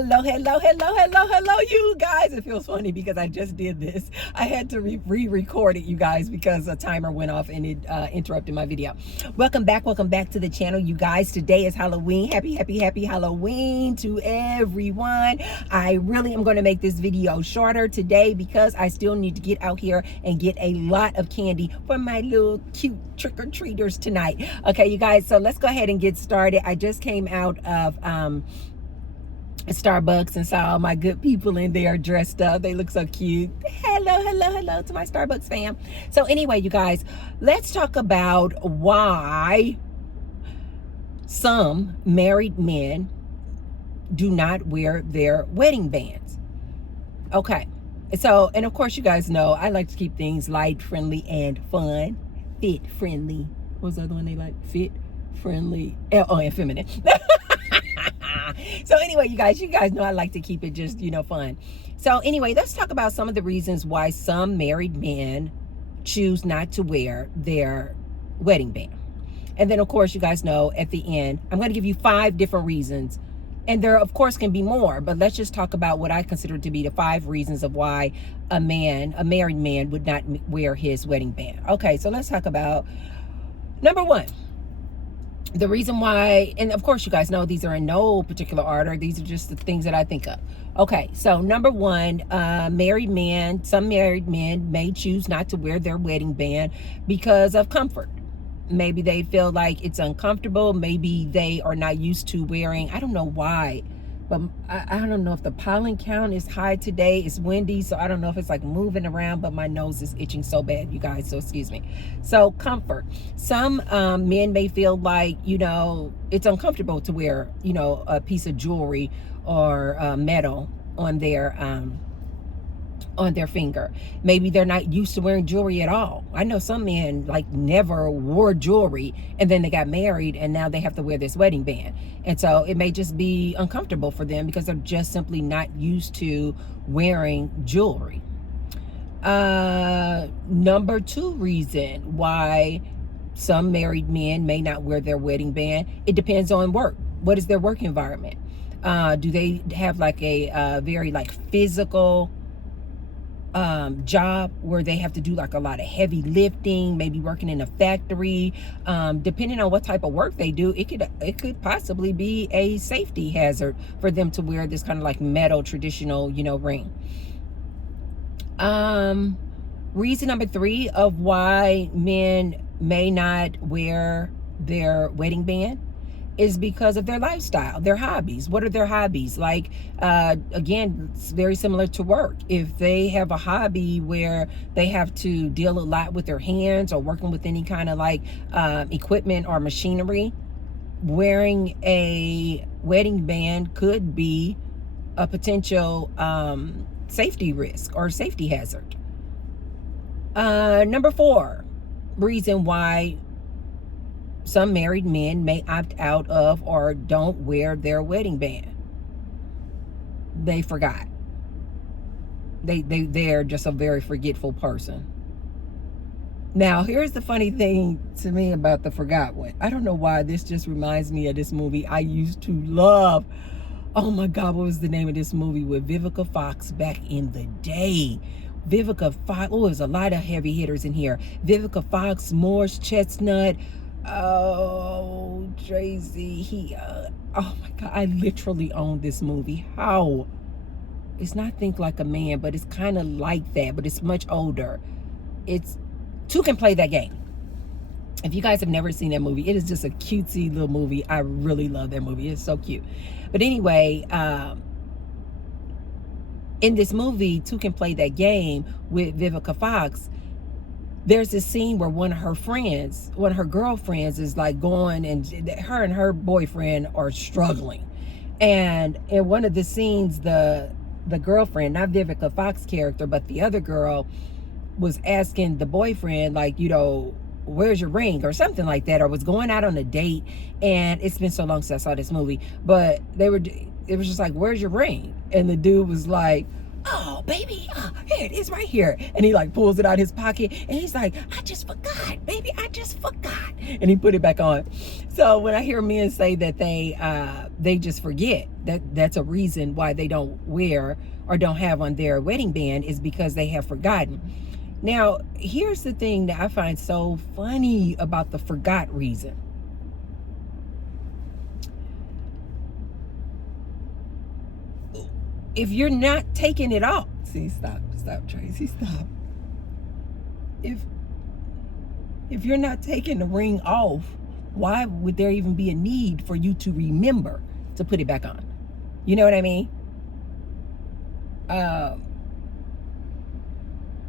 Hello, you guys. It feels funny because I just did this. I had to re-record it, you guys, because a timer went off and it interrupted my video. Welcome back to the channel, you guys. Today is Halloween. Happy Halloween to everyone. I really am going to make this video shorter today because I still need to get out here and get a lot of candy for my little cute trick-or-treaters tonight. Okay, you guys, so let's go ahead and get started. I just came out of Starbucks and saw all my good people in there dressed up. They look so cute. Hello to my Starbucks fam. So anyway, you guys, let's talk about why some married men do not wear their wedding bands. Okay, so, and of course you guys know I like to keep things light, friendly, and fun. Fit friendly. What was the other one they like? Fit friendly. And feminine. So anyway, you guys know I like to keep it just, fun. So anyway, let's talk about some of the reasons why some married men choose not to wear their wedding band. And then of course, you guys know at the end, I'm going to give you 5 different reasons. And there, of course, can be more, but let's just talk about what I consider to be the 5 reasons of why a married man would not wear his wedding band. Okay, so let's talk about number 1. The reason why, and of course you guys know these are in no particular order. These are just the things that I think of. Okay, so number 1, some married men may choose not to wear their wedding band because of comfort. Maybe they feel like it's uncomfortable. Maybe they are not used to wearing, I don't know why, but I don't know if the pollen count is high today. It's windy, so I don't know if it's like moving around, but my nose is itching so bad, you guys, so excuse me. So comfort. Some men may feel like, it's uncomfortable to wear, a piece of jewelry or metal on their finger. Maybe they're not used to wearing jewelry at all. I know some men like never wore jewelry and then they got married and now they have to wear this wedding band. And so it may just be uncomfortable for them because they're just simply not used to wearing jewelry. Number 2 reason why some married men may not wear their wedding band, it depends on work. What is their work environment? Do they have like a very like physical job where they have to do like a lot of heavy lifting, maybe working in a factory? Depending on what type of work they do, it could possibly be a safety hazard for them to wear this kind of like metal traditional, ring. Reason number 3 of why men may not wear their wedding band is because of their lifestyle, their hobbies. What are their hobbies? Like, again, it's very similar to work. If they have a hobby where they have to deal a lot with their hands or working with any kind of like equipment or machinery, wearing a wedding band could be a potential safety risk or safety hazard. Number 4 reason why some married men may opt out of or don't wear their wedding band. They forgot. They're just a very forgetful person. Now, here's the funny thing to me about the forgot one. I don't know why this just reminds me of this movie I used to love. Oh my God, what was the name of this movie with Vivica Fox back in the day? Vivica Fox, there's a lot of heavy hitters in here. Vivica Fox, Morris Chestnut, Tracy, oh my God, I literally own this movie. How? It's not Think Like a Man, but it's kind of like that, but it's much older. It's Two Can Play That Game. If you guys have never seen that movie, it is just a cutesy little movie. I really love that movie. It's so cute. But anyway, in this movie, Two Can Play That Game with Vivica Fox, there's this scene where one of her girlfriends is like going, and her and her boyfriend are struggling. And in one of the scenes, the girlfriend, not Vivica Fox character, but the other girl, was asking the boyfriend, like, where's your ring or something like that, or was going out on a date. And it's been so long since I saw this movie, but it was just like, where's your ring? And the dude was like, Oh, baby, oh, here it is right here. And he like pulls it out of his pocket and he's like, I just forgot, baby, I just forgot. And he put it back on. So when I hear men say that they just forget, that's a reason why they don't wear or don't have on their wedding band, is because they have forgotten. Now, here's the thing that I find so funny about the forgot reason. If you're not taking it off, see, stop, Tracy, stop. If you're not taking the ring off, why would there even be a need for you to remember to put it back on? You know what I mean?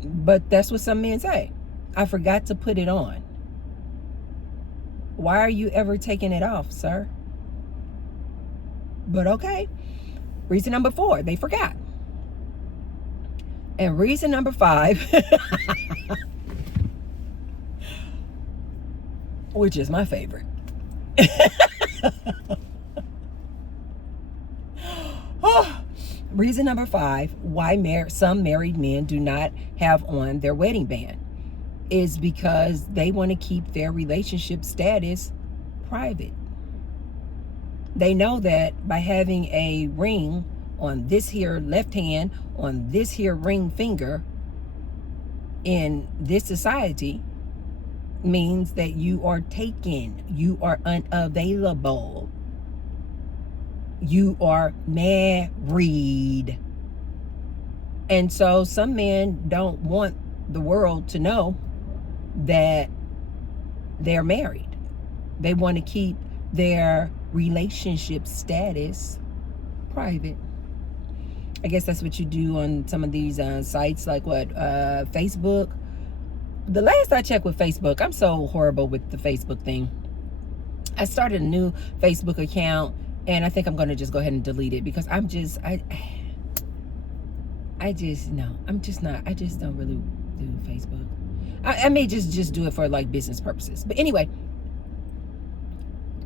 But that's what some men say. I forgot to put it on. Why are you ever taking it off, sir? But okay. Reason number 4, they forgot. And reason number 5, which is my favorite. Reason number 5, why some married men do not have on their wedding band, is because they want to keep their relationship status private. They know that by having a ring on this here left hand, on this here ring finger, in this society, means that you are taken, you are unavailable, you are married. And so some men don't want the world to know that they're married. They want to keep their relationship status private. I guess that's what you do on some of these sites, like Facebook. The last I checked with Facebook, I'm so horrible with the Facebook thing. I started a new Facebook account, and I think I'm going to just go ahead and delete it, because I just don't really do Facebook. I may just do it for like business purposes. But anyway,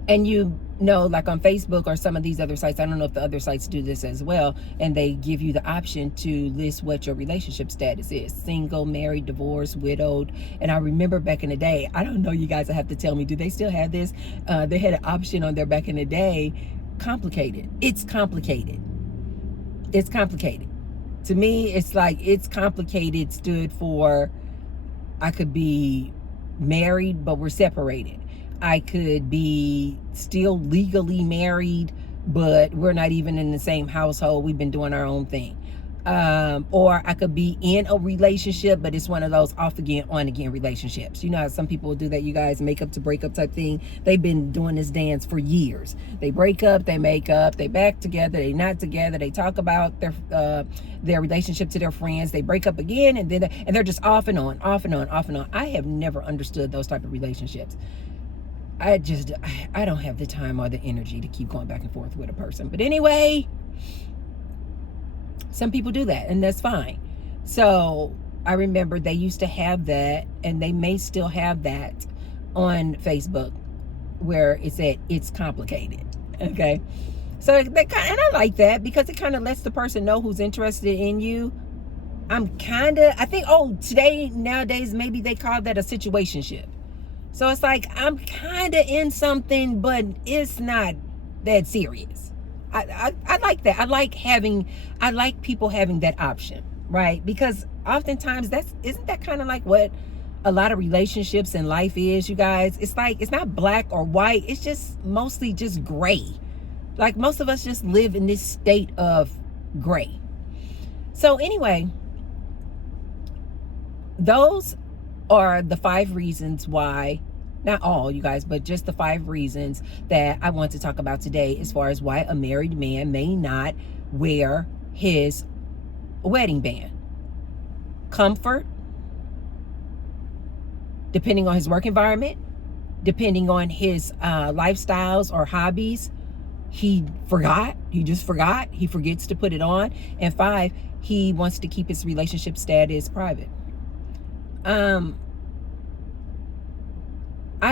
and you know, like on Facebook or some of these other sites, I don't know if the other sites do this as well, and they give you the option to list what your relationship status is: single, married, divorced, widowed. And I remember back in the day, I don't know, you guys have to tell me, do they still have this? They had an option on there back in the day, complicated. It's complicated. It's complicated. To me, it's like, it's complicated stood for, I could be married, but we're separated. I could be still legally married, but we're not even in the same household. We've been doing our own thing. Or I could be in a relationship, but it's one of those off again, on again relationships. You know how some people will do that, you guys, make up to break up type thing. They've been doing this dance for years. They break up, they make up, they back together, they not together. They talk about their relationship to their friends. They break up again, and then they're just off and on, off and on, off and on. I have never understood those type of relationships. I don't have the time or the energy to keep going back and forth with a person. But anyway, some people do that, and that's fine. So I remember they used to have that, and they may still have that on Facebook, where it said it's complicated. Okay. So and I like that, because it kind of lets the person know who's interested in you. I think, nowadays, maybe they call that a situationship. So it's like, I'm kind of in something, but it's not that serious. I like that. I like people having that option, right? Because oftentimes isn't that kind of like what a lot of relationships in life is, you guys? It's like, it's not black or white. It's just mostly just gray. Like, most of us just live in this state of gray. So anyway, those are the 5 reasons why, not all, you guys, but just the 5 reasons that I want to talk about today, as far as why a married man may not wear his wedding band. Comfort, depending on his work environment, depending on his lifestyles or hobbies. He just forgot, he forgets to put it on. And 5, he wants to keep his relationship status private. Out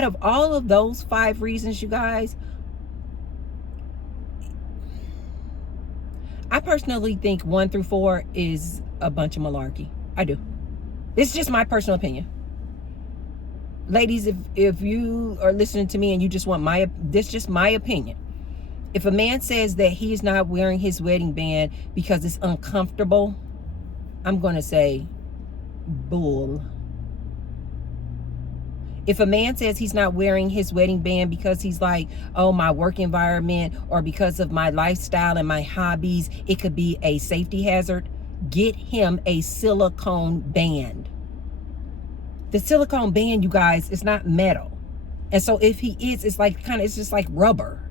of all of those 5 reasons, you guys, I personally think 1 through 4 is a bunch of malarkey. I do. It's just my personal opinion. Ladies, if you are listening to me and you just want this just my opinion. If a man says that he's not wearing his wedding band because it's uncomfortable, I'm going to say bull. If a man says he's not wearing his wedding band because he's like, oh, my work environment or because of my lifestyle and my hobbies, it could be a safety hazard, get him a silicone band. The silicone band, you guys, is not metal. And so if he is, it's just like rubber.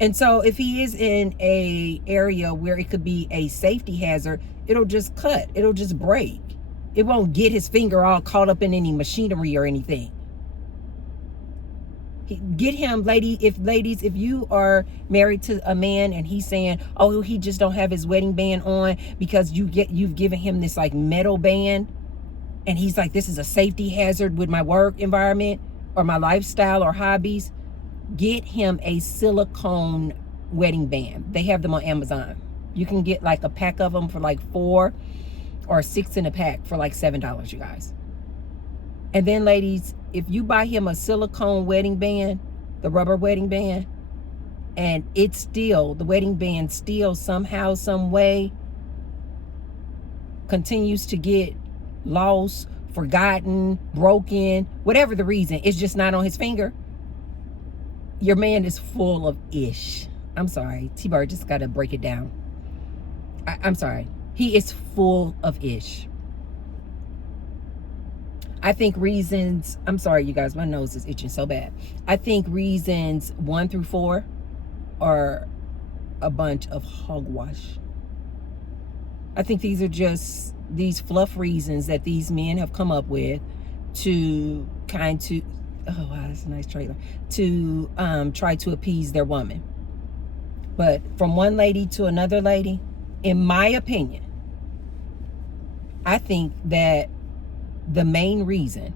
And so if he is in a area where it could be a safety hazard, it'll just cut. It'll just break. It won't get his finger all caught up in any machinery or anything. Get him, ladies, if you are married to a man and he's saying, oh, he just don't have his wedding band on because you've given him this like metal band, and he's like, this is a safety hazard with my work environment or my lifestyle or hobbies, get him a silicone wedding band. They have them on Amazon. You can get like a pack of them for like 4 or 6 in a pack for like $7, you guys. And then ladies, if you buy him a silicone wedding band, the rubber wedding band, and the wedding band still somehow, some way continues to get lost, forgotten, broken, whatever the reason, it's just not on his finger, your man is full of ish. I'm sorry, T-Bird just got to break it down. I'm sorry. He is full of ish. I think reasons, I'm sorry, you guys, my nose is itching so bad. I think reasons 1 through 4 are a bunch of hogwash. I think these are just these fluff reasons that these men have come up with to oh wow, that's a nice trailer, to try to appease their woman. But from one lady to another lady, in my opinion, I think that the main reason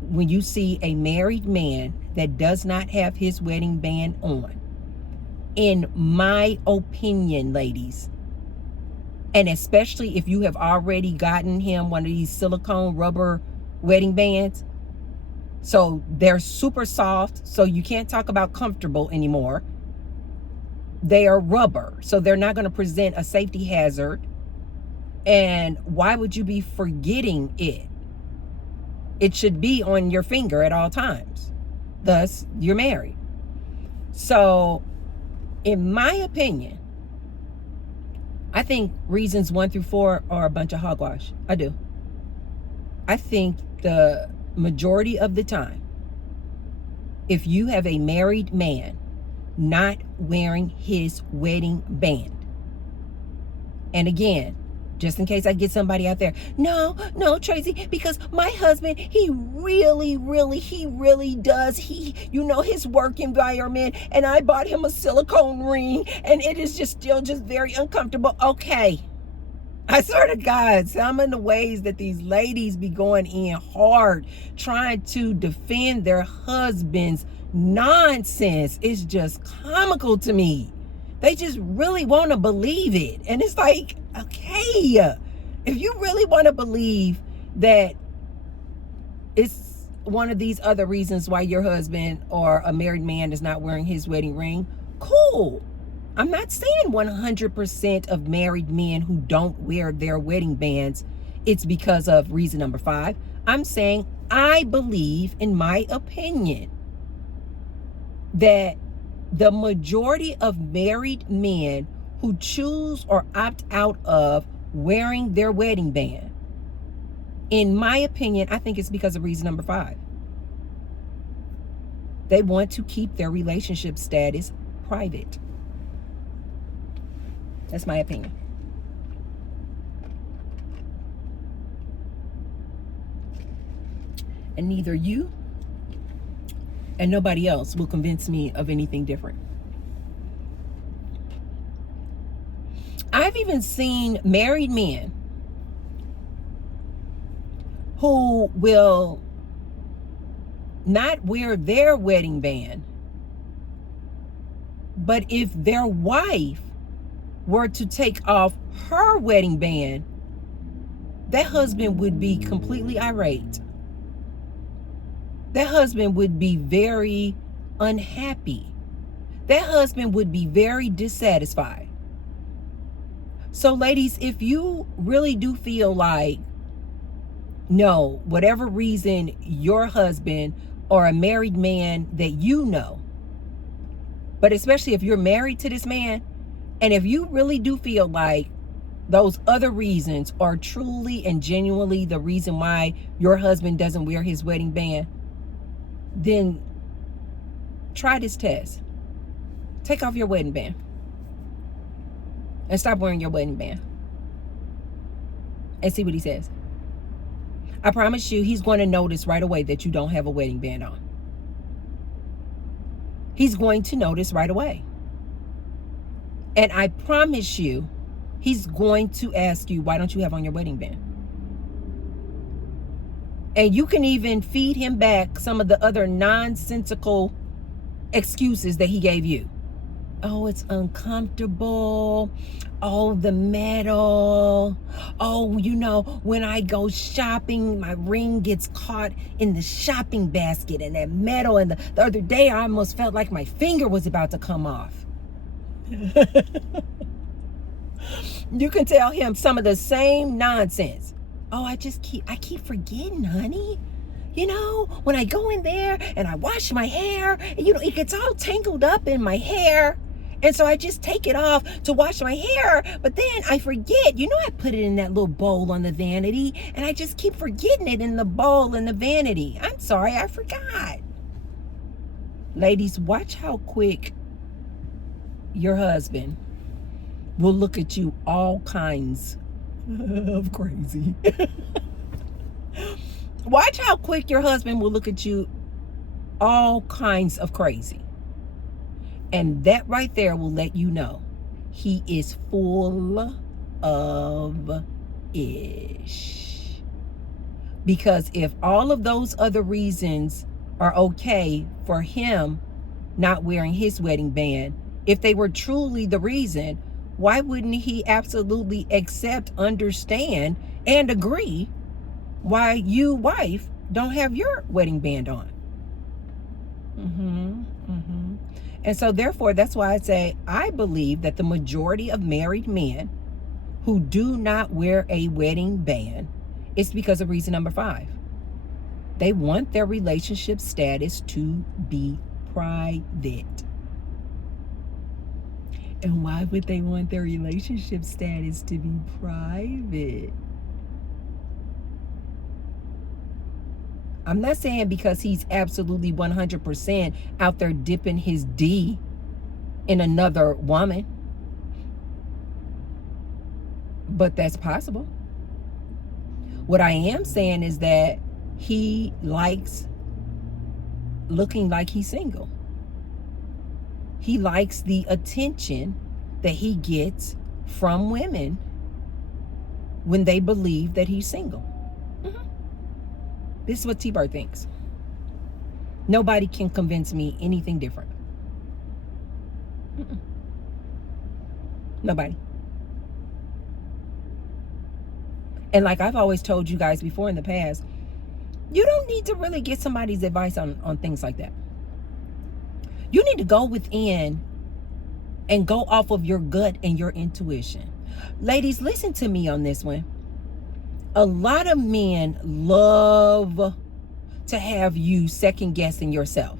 when you see a married man that does not have his wedding band on, in my opinion, ladies, and especially if you have already gotten him one of these silicone rubber wedding bands, so they're super soft, so you can't talk about comfortable anymore. They are rubber, so they're not going to present a safety hazard. And why would you be forgetting it? It should be on your finger at all times. Thus, you're married. So, in my opinion, I think reasons 1 through 4 are a bunch of hogwash. I do. I think the majority of the time, if you have a married man not wearing his wedding band, and again, just in case I get somebody out there, no, Tracy, because my husband, he really does, his work environment, and I bought him a silicone ring, and it is still very uncomfortable. Okay. I swear to God, some of the ways that these ladies be going in hard, trying to defend their husband's nonsense, is just comical to me. They just really want to believe it. And it's like, okay, if you really want to believe that it's one of these other reasons why your husband or a married man is not wearing his wedding ring, cool. I'm not saying 100% of married men who don't wear their wedding bands, it's because of reason number 5. I'm saying I believe, in my opinion, that the majority of married men who choose or opt out of wearing their wedding band, in my opinion, I think it's because of reason number 5. They want to keep their relationship status private. That's my opinion. And neither you and nobody else will convince me of anything different. I've even seen married men who will not wear their wedding band, but if their wife were to take off her wedding band, that husband would be completely irate. That husband would be very unhappy. That husband would be very dissatisfied. So ladies, if you really do feel like, no, whatever reason your husband or a married man that you know, but especially if you're married to this man, and if you really do feel like those other reasons are truly and genuinely the reason why your husband doesn't wear his wedding band, then try this test. Take off your wedding band and stop wearing your wedding band and see what he says. I promise you, he's going to notice right away that you don't have a wedding band on. He's going to notice right away. And I promise you, he's going to ask you, why don't you have on your wedding band? And you can even feed him back some of the other nonsensical excuses that he gave you. Oh, it's uncomfortable. Oh, the metal. Oh, you know, when I go shopping, my ring gets caught in the shopping basket and that metal. And the other day, I almost felt like my finger was about to come off. You can tell him some of the same nonsense. Oh, I keep forgetting, honey. You know, when I go in there and I wash my hair, you know, it gets all tangled up in my hair. And so I just take it off to wash my hair. But then I forget, you know, I put it in that little bowl on the vanity. And I just keep forgetting it in the bowl in the vanity. I'm sorry, I forgot. Ladies, watch how quick your husband will look at you all kinds of crazy. Watch how quick your husband will look at you all kinds of crazy. And that right there will let you know he is full of ish. Because if all of those other reasons are okay for him not wearing his wedding band, if they were truly the reason, why wouldn't he absolutely accept, understand, and agree why you, wife, don't have your wedding band on? And so therefore, that's why I say, I believe that the majority of married men who do not wear a wedding band is because of reason number 5. They want their relationship status to be private. And why would they want their relationship status to be private? I'm not saying because he's absolutely 100% out there dipping his D in another woman. But that's possible. What I am saying is that he likes looking like he's single. He likes the attention that he gets from women when they believe that he's single. This is what T-Bird thinks. Nobody can convince me anything different. Nobody. And like I've always told you guys before in the past, you don't need to really get somebody's advice on things like that. You need to go within and go off of your gut and your intuition. Ladies, listen to me on this one. A lot of men love to have you second guessing yourself.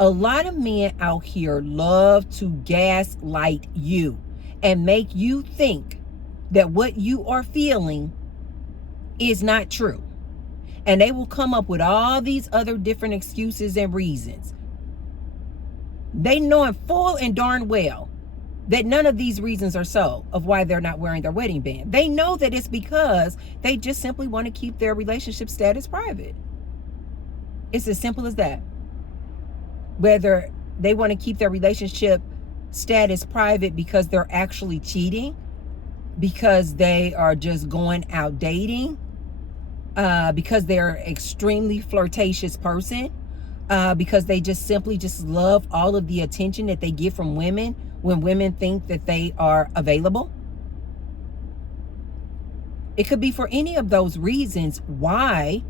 A lot of men out here love to gaslight you and make you think that what you are feeling is not true. And they will come up with all these other different excuses and reasons. They know full and darn well that none of these reasons are so of why they're not wearing their wedding band. They know that it's because they just simply want to keep their relationship status private. It's as simple as that. Whether they want to keep their relationship status private because they're actually cheating, because they are just going out dating, because they're an extremely flirtatious person, because they just simply just love all of the attention that they get from women when women think that they are available. It could be for any of those reasons why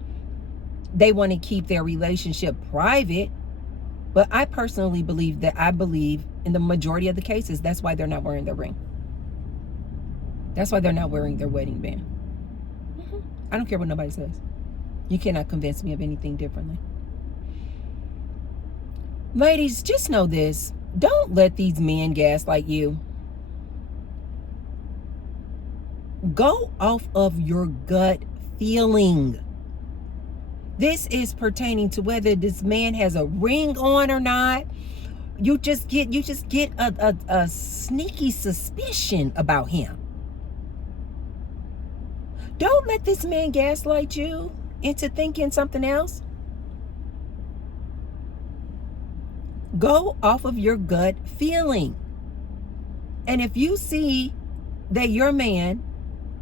they want to keep their relationship private. But I personally believe in the majority of the cases, that's why they're not wearing their ring. That's why they're not wearing their wedding band. I don't care what nobody says. You cannot convince me of anything differently. Ladies, just know this. Don't let these men gaslight you. Go off of your gut feeling. This is pertaining to whether this man has a ring on or not. You just get a sneaky suspicion about him. Don't let this man gaslight you into thinking something else. Go off of your gut feeling. And if you see that your man,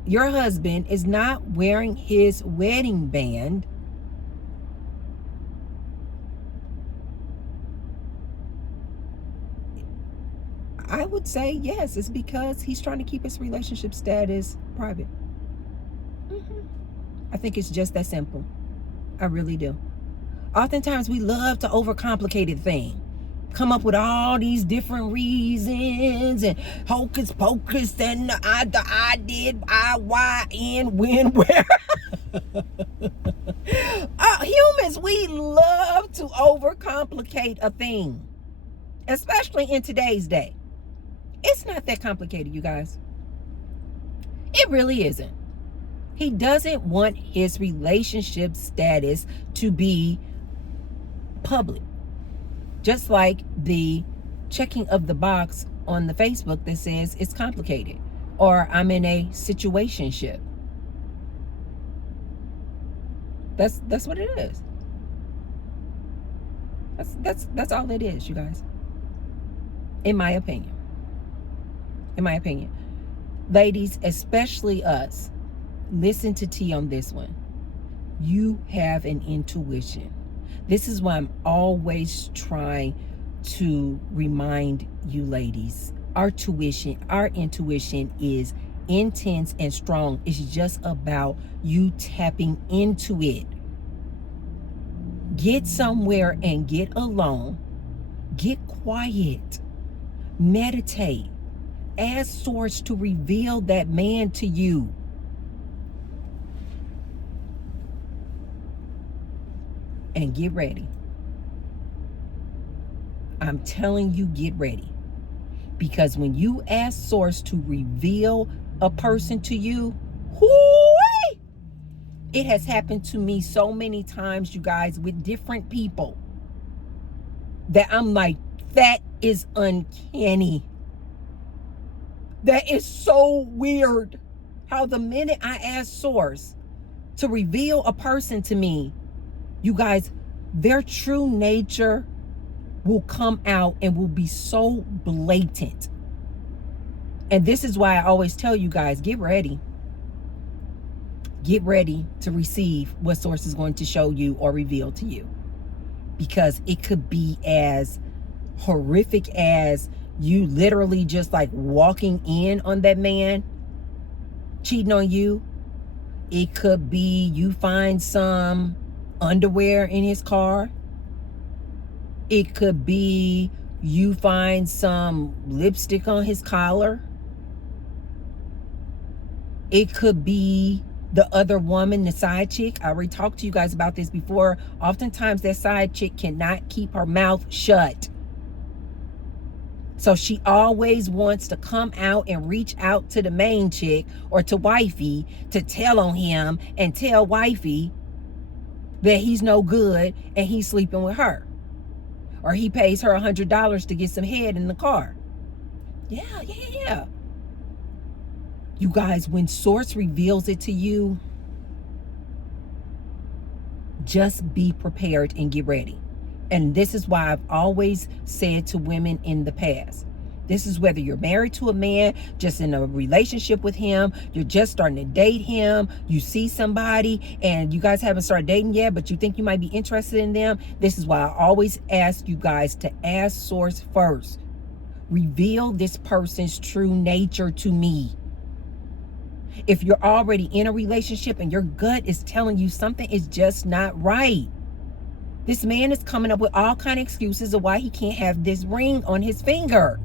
your husband, is not wearing his wedding band, I would say yes, it's because he's trying to keep his relationship status private. I think it's just that simple. I really do. Oftentimes we love to overcomplicate a thing. Come up with all these different reasons and hocus pocus and I did, why, and when, where. Humans, we love to overcomplicate a thing, especially in today's day. It's not that complicated, you guys. It really isn't. He doesn't want his relationship status to be public. Just like the checking of the box on the Facebook that says it's complicated or I'm in a situationship. That's what it is. That's all it is, you guys. In my opinion. Ladies, especially us, listen to T on this one. You have an intuition. This is why I'm always trying to remind you ladies, our intuition is intense and strong. It's just about you tapping into it. Get somewhere and get alone. Get quiet. Meditate. Ask Source to reveal that man to you. And get ready. I'm telling you, get ready. Because when you ask Source to reveal a person to you, whoo-wee, it has happened to me so many times, you guys, with different people, that I'm like, that is uncanny. That is so weird. How the minute I ask Source to reveal a person to me, you guys, their true nature will come out and will be so blatant. And this is why I always tell you guys, get ready. Get ready to receive what Source is going to show you or reveal to you. Because it could be as horrific as you literally just like walking in on that man cheating on you. It could be you find some underwear in his car. It could be you find some lipstick on his collar. It could be the other woman, the side chick. I already talked to you guys about this before. Oftentimes that side chick cannot keep her mouth shut. So she always wants to come out and reach out to the main chick or to wifey to tell on him and tell wifey that he's no good and he's sleeping with her. Or he pays her $100 to get some head in the car. Yeah. You guys, when Source reveals it to you, just be prepared and get ready. And this is why I've always said to women in the past, this is whether you're married to a man, just in a relationship with him, you're just starting to date him, you see somebody and you guys haven't started dating yet, but you think you might be interested in them. This is why I always ask you guys to ask Source first. Reveal this person's true nature to me. If you're already in a relationship and your gut is telling you something is just not right, this man is coming up with all kind of excuses of why he can't have this ring on his finger.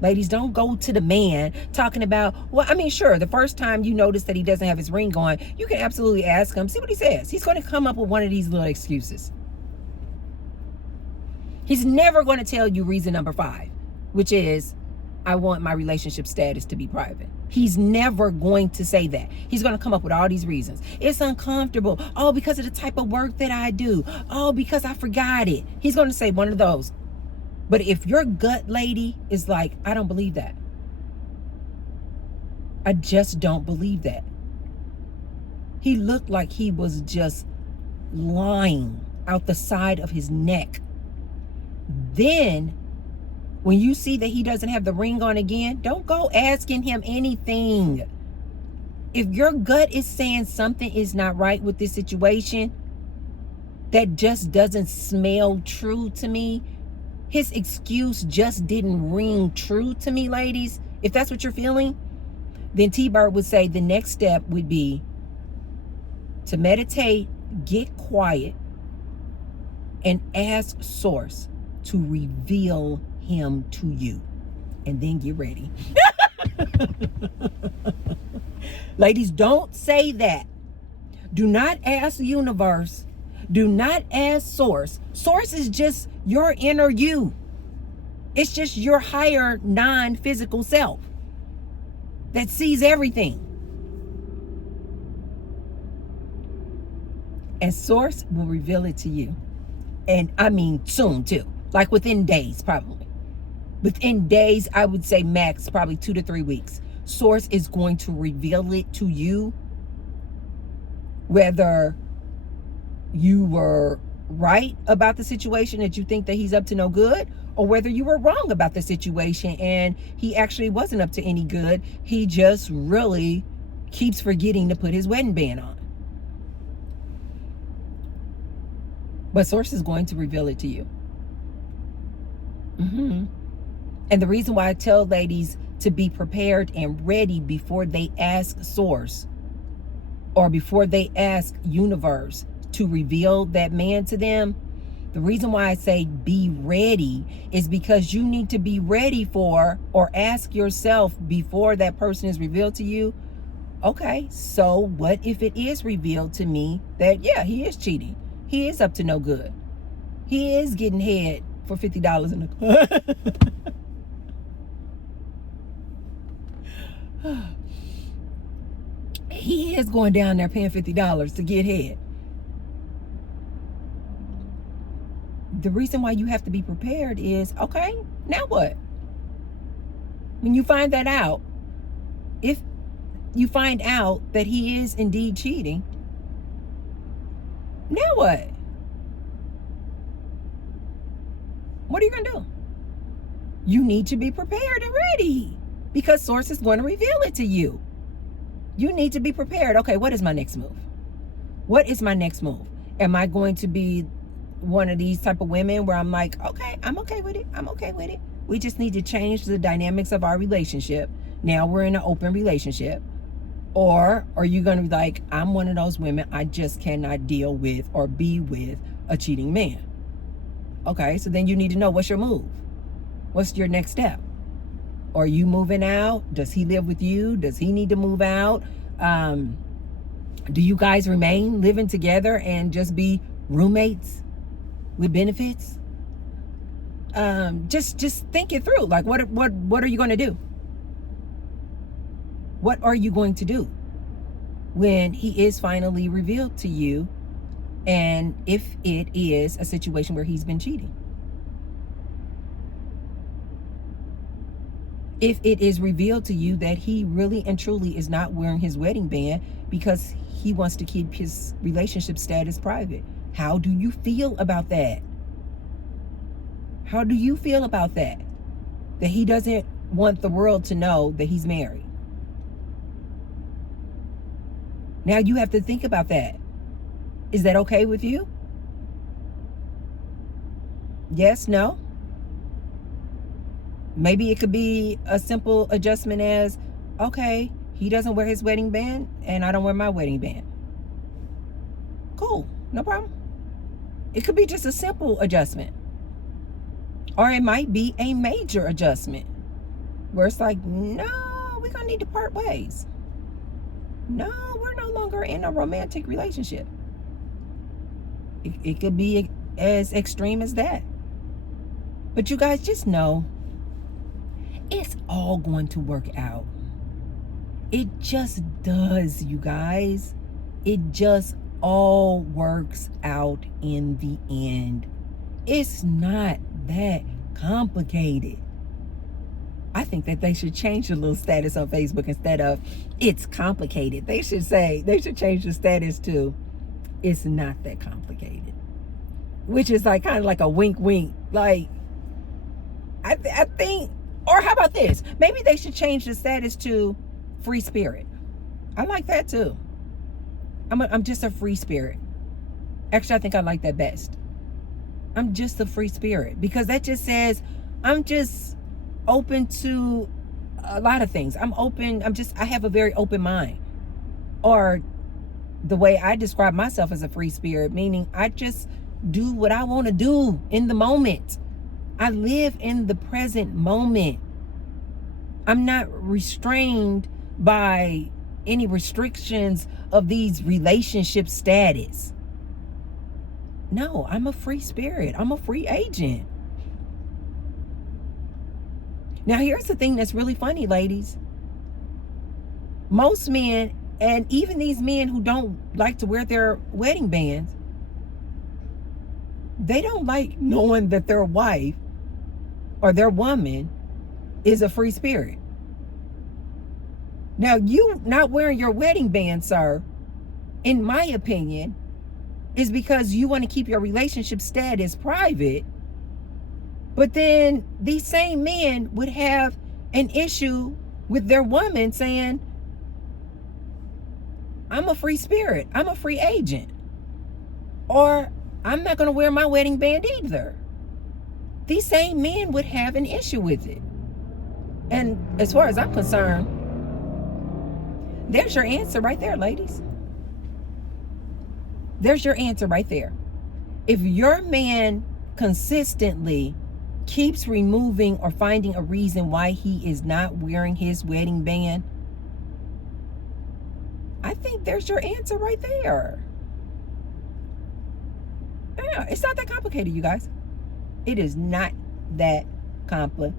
Ladies, don't go to the man talking about, well, I mean, sure, the first time you notice that he doesn't have his ring on, you can absolutely ask him, see what he says. He's going to come up with one of these little excuses. He's never going to tell you reason number 5, which is, I want my relationship status to be private. He's never going to say that. He's going to come up with all these reasons. It's uncomfortable. Oh, because of the type of work that I do. Oh, because I forgot it. He's going to say one of those. But if your gut lady is like, I don't believe that. I just don't believe that. He looked like he was just lying out the side of his neck. Then, when you see that he doesn't have the ring on again, don't go asking him anything. If your gut is saying something is not right with this situation, that just doesn't smell true to me, his excuse just didn't ring true to me, ladies. If that's what you're feeling, then T-Bird would say the next step would be to meditate, get quiet, and ask Source to reveal him to you. And then get ready. Ladies, don't say that. Do not ask the universe. Do not ask Source. Source is just your inner you. It's just your higher non-physical self that sees everything. And Source will reveal it to you. And I mean soon too. Like within days, probably. Within days, I would say max, probably 2 to 3 weeks. Source is going to reveal it to you. Whether you were right about the situation that you think that he's up to no good, or whether you were wrong about the situation and he actually wasn't up to any good. He just really keeps forgetting to put his wedding band on. But Source is going to reveal it to you. And the reason why I tell ladies to be prepared and ready before they ask Source or before they ask universe to reveal that man to them, the reason why I say be ready is because you need to be ready for, or ask yourself before that person is revealed to you, okay, so what if it is revealed to me that, yeah, he is cheating. He is up to no good. He is getting head for $50 in the he is going down there paying $50 to get head. The reason why you have to be prepared is, okay, now what? When you find that out, if you find out that he is indeed cheating, now what? What are you going to do? You need to be prepared and ready because Source is going to reveal it to you. You need to be prepared. Okay, what is my next move? What is my next move? Am I going to be one of these type of women where I'm like, okay, I'm okay with it. I'm okay with it. We just need to change the dynamics of our relationship. Now we're in an open relationship. Or are you going to be like, I'm one of those women, I just cannot deal with or be with a cheating man. Okay, so then you need to know, what's your move? What's your next step? Are you moving out? Does he live with you? Does he need to move out? Do you guys remain living together and just be roommates with benefits? Just think it through. Like, what are you going to do? What are you going to do when he is finally revealed to you, and if it is a situation where he's been cheating? If it is revealed to you that he really and truly is not wearing his wedding band because he wants to keep his relationship status private, how do you feel about that? How do you feel about that? That he doesn't want the world to know that he's married. Now you have to think about that. Is that okay with you? Yes, no? Maybe it could be a simple adjustment as, okay, he doesn't wear his wedding band and I don't wear my wedding band. Cool, no problem. It could be just a simple adjustment. Or it might be a major adjustment where it's like, no, we're going to need to part ways. No, we're no longer in a romantic relationship. It could be as extreme as that. But you guys just know, it's all going to work out. It just does, you guys. It just all works out in the end. It's not that complicated. I think that they should change the little status on Facebook instead of "it's complicated." They should change the status to "it's not that complicated," which is like kind of like a wink wink. Like I think, or how about this? Maybe they should change the status to "free spirit." I like that too. I'm just a free spirit. Actually, I think I like that best. I'm just a free spirit, because that just says I'm just open to a lot of things. I'm open. I have a very open mind. Or the way I describe myself as a free spirit, meaning I just do what I want to do in the moment. I live in the present moment. I'm not restrained by any restrictions of these relationship status. No, I'm a free spirit. I'm a free agent. Now, here's the thing that's really funny, ladies. Most men, and even these men who don't like to wear their wedding bands, they don't like knowing that their wife or their woman is a free spirit. Now, you not wearing your wedding band, sir, in my opinion, is because you want to keep your relationship status private. But then these same men would have an issue with their woman saying, I'm a free spirit, I'm a free agent, or I'm not going to wear my wedding band either. These same men would have an issue with it. And as far as I'm concerned, there's your answer right there, ladies. There's your answer right there. If your man consistently keeps removing or finding a reason why he is not wearing his wedding band, I think there's your answer right there. Yeah, it's not that complicated, you guys. It is not that complicated.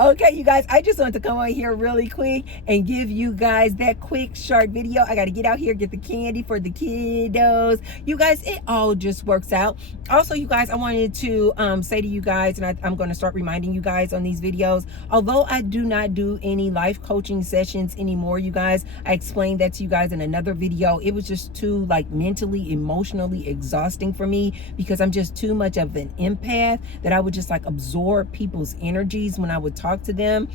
Okay, you guys, I just want to come on here really quick and give you guys that quick short video. I got to get out here, get the candy for the kiddos. You guys, it all just works out. Also, you guys, I wanted to say to you guys, and I'm going to start reminding you guys on these videos, although I do not do any life coaching sessions anymore, you guys, I explained that to you guys in another video. It was just too mentally, emotionally exhausting for me, because I'm just too much of an empath that I would just absorb people's energy when I would talk to them.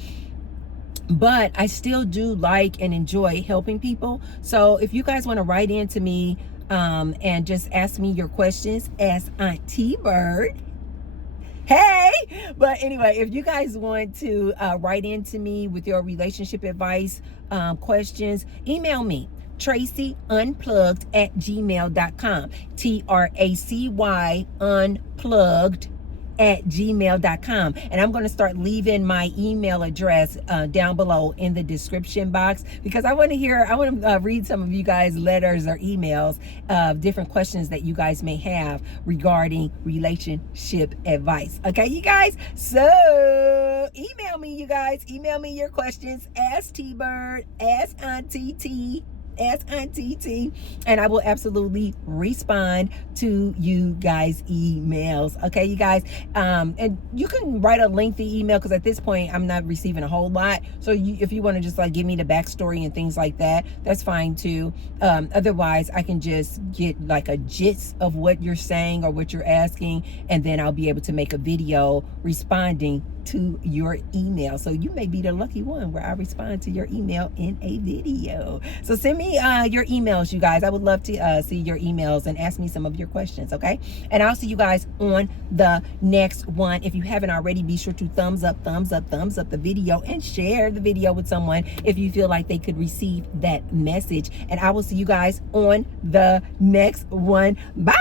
But I still do like and enjoy helping people. So if you guys want to write into me and just ask me your questions, ask Auntie Bird. Hey, but anyway, if you guys want to write into me with your relationship advice questions, email me TracyUnplugged@gmail.com. TRACY unplugged @gmail.com. And I'm going to start leaving my email address down below in the description box, because I want to read some of you guys' letters or emails of different questions that you guys may have regarding relationship advice. Okay, you guys? So email me, you guys. Email me your questions. Ask T-Bird, ask Auntie T, ask Auntie T, and I will absolutely respond to you guys' emails. Okay, you guys, and you can write a lengthy email, because at this point I'm not receiving a whole lot. So if you want to just give me the backstory and things like that, that's fine too. Otherwise, I can just get a gist of what you're saying or what you're asking, and then I'll be able to make a video responding to your email. So you may be the lucky one where I respond to your email in a video. So send me your emails, you guys. I would love to see your emails and ask me some of your questions, okay? And I'll see you guys on the next one. If you haven't already, be sure to thumbs up the video and share the video with someone if you feel like they could receive that message. And I will see you guys on the next one. Bye.